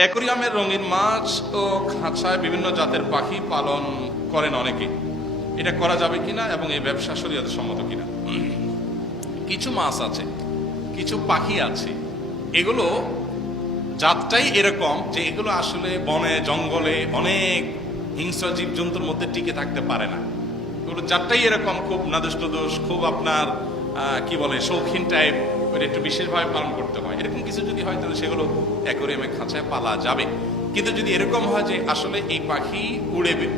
অ্যাকোরিয়ামের রঙিন মাছ ও খাঁচায় বিভিন্ন জাতের পাখি পালন করেন অনেকে, এটা করা যাবে কিনা এবং এই ব্যবসা শরীয়তে সম্মত কিনা? কিছু মাছ আছে, কিছু পাখি আছে, এগুলো জাতটাই এরকম যে এগুলো আসলে বনে জঙ্গলে অনেক হিংস্র জীবজন্তুর মধ্যে টিকে থাকতে পারে না। এগুলো জাতটাই এরকম, খুব নাদুস নুদুস, খুব আপনার কি বলে শৌখিন টাইপ, ওটা একটু বিশেষভাবে পালন করতে হয়। এরকম কিছু যদি হয় তাহলে সেগুলো অ্যাকোরিয়ামে খাঁচায় পালা যাবে। কিন্তু যদি এরকম হয় যে আসলে এই পাখি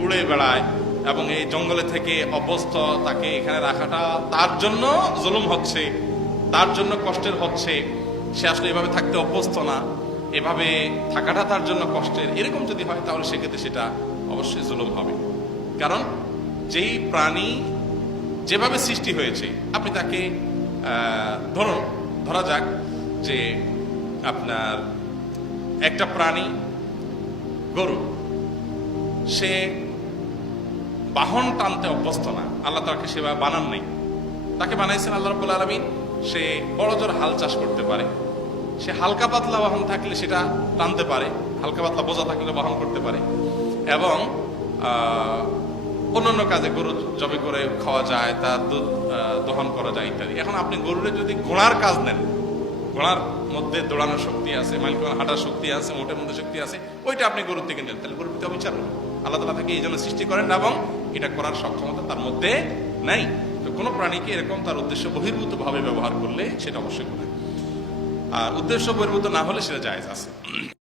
উড়ে বেড়ায় এবং এই জঙ্গলে থেকে অভ্যস্ত, তাকে এখানে রাখাটা তার জন্য জুলুম হচ্ছে, তার জন্য কষ্টের হচ্ছে, সে আসলে এভাবে থাকতে অভ্যস্ত না, এভাবে থাকাটা তার জন্য কষ্টের, এরকম যদি হয় তাহলে সেক্ষেত্রে সেটা অবশ্যই জুলুম হবে। কারণ যেই প্রাণী যেভাবে সৃষ্টি হয়েছে, আপনি তাকে ধরা যাক যে আপনার একটা প্রাণী গরু, সে বাহন টানতে অভ্যস্ত না, আল্লাহ তাকে সেভাবে বানান নেই, তাকে বানাইছেন আল্লাহ রাব্বুল আলামিন সে বড় জোর হাল চাষ করতে পারে, সে হালকা পাতলা বাহন থাকলে সেটা টানতে পারে, হালকা পাতলা বোঝা থাকলে বাহন করতে পারে, এবং অন্যান্য কাজে গরু জবে করে খাওয়া যায়, তার দুধ দহন করা যায় ইত্যাদি। এখন আপনি গরুরে যদি ঘোড়ার কাজ নেন, ঘোড়ার মধ্যে দৌড়ানোর শক্তি আছে, হাঁটার শক্তি আছে, মোটের মধ্যে শক্তি আছে, ওইটা আপনি গরুর থেকে নেন, তাহলে গরুর প্রতি অবিচার হবে। আল্লাহ তাআলা তাকে এই জন্য সৃষ্টি করেন এবং এটা করার সক্ষমতা তার মধ্যে নাই। তো কোনো প্রাণীকে এরকম তার উদ্দেশ্য বহির্ভূত ভাবে ব্যবহার করলে সেটা অবশ্যই গুনাহ, আর উদ্দেশ্য বহির্ভূত না হলে সেটা জায়েজ আছে।